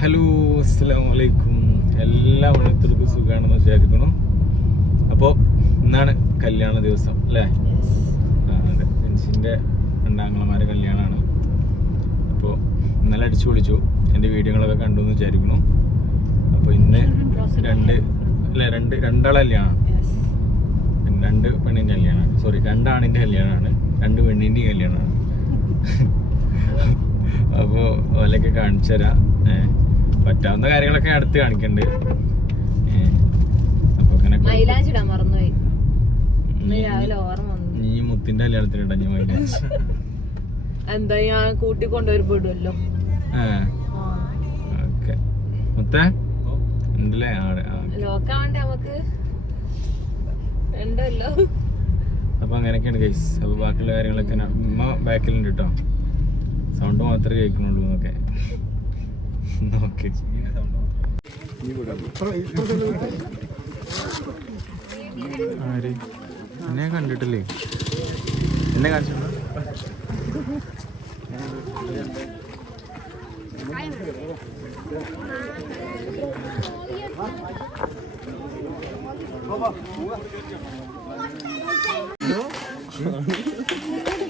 Hello അസ്സാം വലൈക്കും എല്ലാ മണിത്തർക്കും സുഖമാണെന്ന് വിചാരിക്കണം അപ്പോൾ ഇന്നാണ് കല്യാണ ദിവസം അല്ലേ? അതെ. ജെൻസിന്റെ രണ്ടാങ്ങളമാരെ കല്യാണമാണ് അപ്പോൾ ഇന്നലെ അടിച്ചു പൊളിച്ചു. എന്റെ വീഡിയോകളൊക്കെ കണ്ടു എന്ന് വിചാരിക്കണം അപ്പോൾ ഇന്ന് രണ്ട് അല്ലേ രണ്ട് രണ്ടാളെ കല്യാണം. രണ്ട് പെണ്ണിന്റെ കല്യാണമാണ് സോറി രണ്ടാണിന്റെ കല്യാണമാണ് രണ്ട് പെണ്ണിന്റെയും കല്യാണമാണ് അപ്പോൾ ഓലൊക്കെ കാണിച്ചു തരാം. പറ്റാവുന്ന കാര്യങ്ങളൊക്കെ അടുത്ത് കാണിക്കണ്ട്. അപ്പൊ അങ്ങനെ നീ- നീ മുത്തിന്റെ കല്യാണത്തിന് ഇടഞ്ഞ മൈലാഞ്ചി. എന്താ ഞാൻ കൂട്ടി ആ. ഓക്കെ. മുത്തേ? ഉണ്ടല്ലേ? ആടെ ആ. ലോക്കാവണ്ടേ നമുക്ക്? ഉണ്ടല്ലോ അപ്പൊ അങ്ങനെയൊക്കെയാണ് അപ്പൊ ബാക്കിയുള്ള കാര്യങ്ങളൊക്കെ ഉമ്മ ബാക്കിലുണ്ട് കേട്ടോ സൗണ്ട് മാത്രമേ കേൾക്കുന്നുള്ളൂ എന്നൊക്കെ. ഓക്കെ എന്നെ കണ്ടിട്ടില്ലേ? എന്നെ കാണിച്ചിട്ടുണ്ടോ?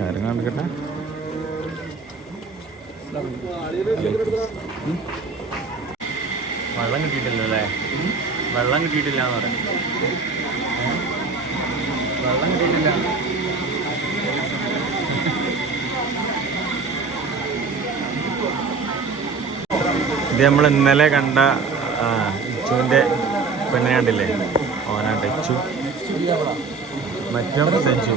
കാര്യം കാണിക്കട്ടെ? വെള്ളം കിട്ടിയിട്ടില്ല അല്ലേ? വെള്ളം കിട്ടിയിട്ടില്ല എന്ന് പറഞ്ഞു. വെള്ളം കിട്ടിയിട്ടില്ല. ഇത് നമ്മൾ ഇന്നലെ കണ്ട ഇച്ചുവിന്റെ പെണ്ണിനെ കണ്ടില്ലേ? ഓനാണ്ട് ഇച്ചു. മറ്റോ സെഞ്ചു.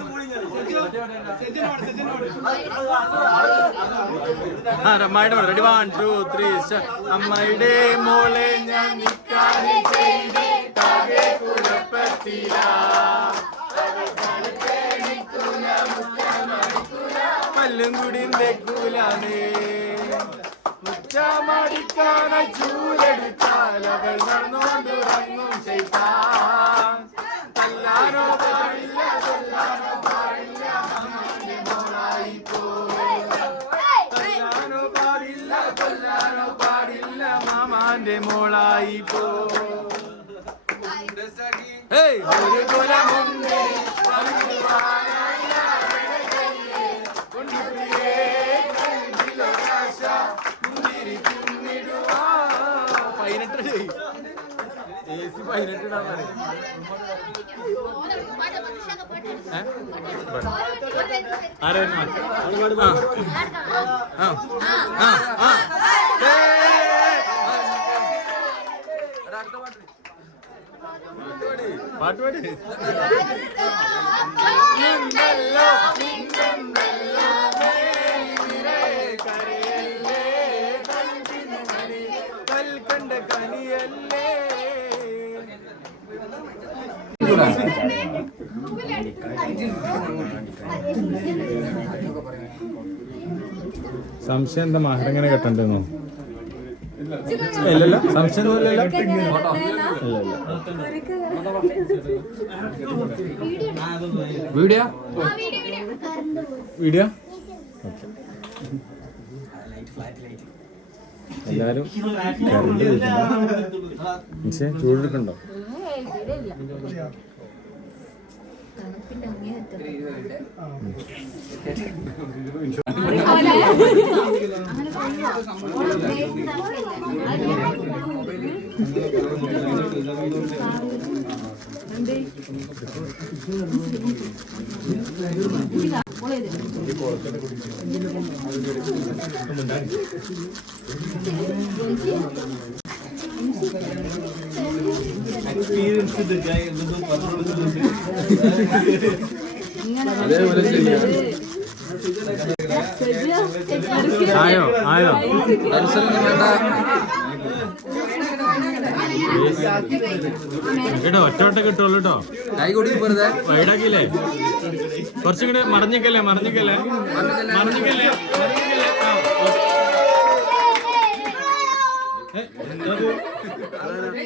അമ്മായിയുടെ റെഡി വൺ ടു ത്രീ അമ്മയുടെ മോളെ ഞാൻ നിക്കാഹ് പല്ലും കൂടി തെക്കൂലാനേ മുറ്റാമടിക്കാനായി ചൂലെടുത്താൽ അവൾ ചെയ്താൻ തല്ലാനോ കൊല്ലാനോ കൊല്ലാനോ പാടില്ല മാമാന്റെ മോളായി പോ. ഒരു കുലമുണ്ട്. എ സി പതിനെട്ട് ഇടാൻ പറയും ഏ? ആരാ വരുന്നേ? ആ. ആ. ആ. ആ. സംശയം എന്താ മഹർ എങ്ങനെ കെട്ടണ്ടെന്നോ? ഇല്ലല്ല സംശയം ഇല്ല ഇല്ല വീഡിയോ വീഡിയോ എല്ലാരും ചൂടെടുക്കണ്ടോ? അതേപോലെ ചെയ്യാം ആയോ ആയോ? കേട്ടോ ഒറ്റ ഒറ്റ കിട്ടുള്ളൂ കേട്ടോ കൈ കൂടി വെറുതെ വൈഡാക്കിയില്ലേ കുറച്ചും കൂടെ മറിഞ്ഞിക്കല്ലേ മറിഞ്ഞിക്കല്ലേ മറിഞ്ഞിക്കല്ലേ മറിഞ്ഞിക്കല്ലേ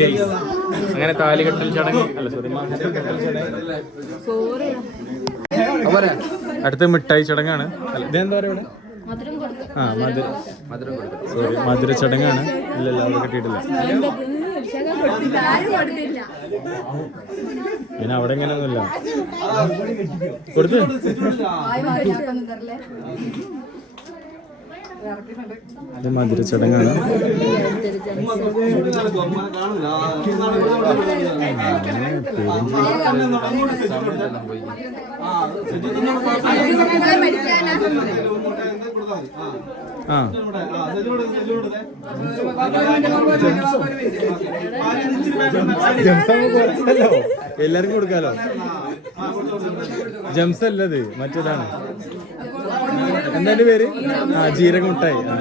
ഗൈസ് അങ്ങനെ താലികെട്ടൽ ചടങ്ങ്. അല്ല സോറി അവരെ അടുത്ത മിഠായി ചടങ്ങാണ്. ഇതെന്താ പറയുക ആ മധുര മധുരം സോറി മധുര ചടങ്ങാണ്. ഇല്ലല്ല അവിടെ കിട്ടിയിട്ടില്ല. പിന്നെ അവിടെ ഇങ്ങനെയൊന്നുമില്ല. കൊടുത്ത്. ഇത് മധുര ചടങ്ങാണ്. ആ. എല്ലാവർക്കും കൊടുക്കാലോ? ജംസ് അല്ലത് മറ്റേതാണ്. എന്താ അതിന്റെ പേര് ആ ജീരക മുട്ടായി ആ.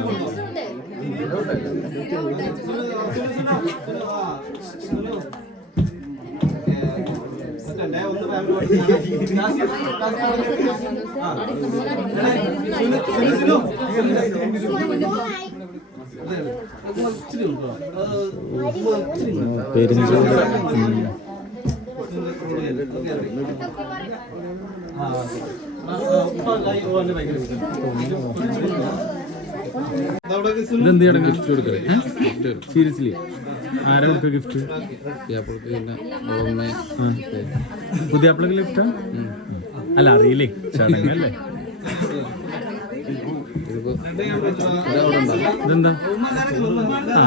ഇതെന്ത് ചടങ്ങ് ഗിഫ്റ്റ് കൊടുക്കൽ? ഗിഫ്റ്റ് സീരിയസ്ലി ആരാ കൊടുക്കുക ഗിഫ്റ്റ് അപ്പോൾക്ക് പിന്നെ ഓർമ്മ പുതിയ ആപ്പിളൊക്കെ ഗിഫ്റ്റാ അല്ല അറിയില്ലേ? ചടങ്ങല്ലേ? ഇതെന്താ? ആ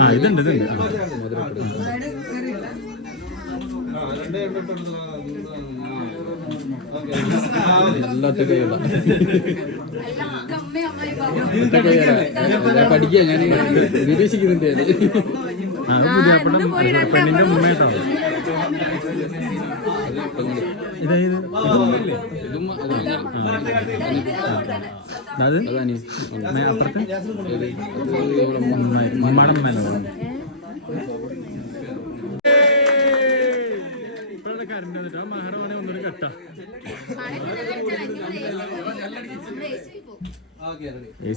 ആ ഇതുണ്ട് ഇതുണ്ട്. എല്ലാ പഠിക്കുക ഞാൻ നിരീക്ഷിക്കുന്നുണ്ട് പെണ്ണിന്റെ ഉമ്മ കേട്ടോ ഇതായത് അത്? അപ്പുറത്തെ? മണം മേലോ. കറണ്ട് വന്നിട്ട് ആ മഹാരമാണെ ഒന്നുകൂടി കെട്ടാ. എ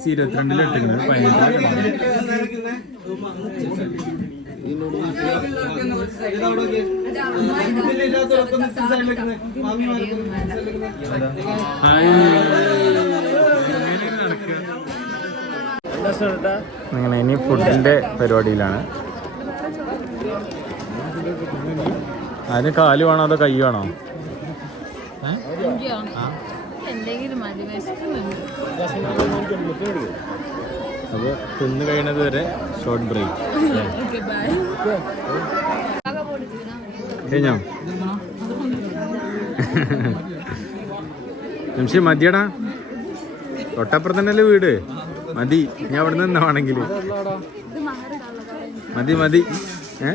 അങ്ങനെ ഇനി ഫുഡിന്റെ പരിപാടിയിലാണ്. അതിന് കാൽ വേണോ അതോ കൈ വേണോ. എന്തെങ്കിലും മതി അപ്പൊ തിന്ന് കഴിയണത് വരെ ഷോർട്ട് ബ്രേക്ക് കഴിഞ്ഞോ? നിമിഷം മതിയടാ തൊട്ടപ്പുറത്ത് തന്നെയല്ലേ വീട്? മതി. ഞാൻ അവിടെ നിന്ന് വേണമെങ്കിൽ. മതി മതി. ഏ?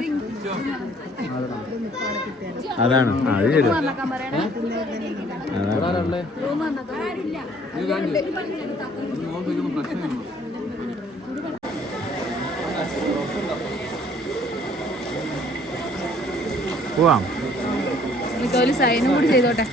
അതാണ്. അത് ശരി പോവാം. സൈനും കൂടി ചെയ്തോട്ടെ.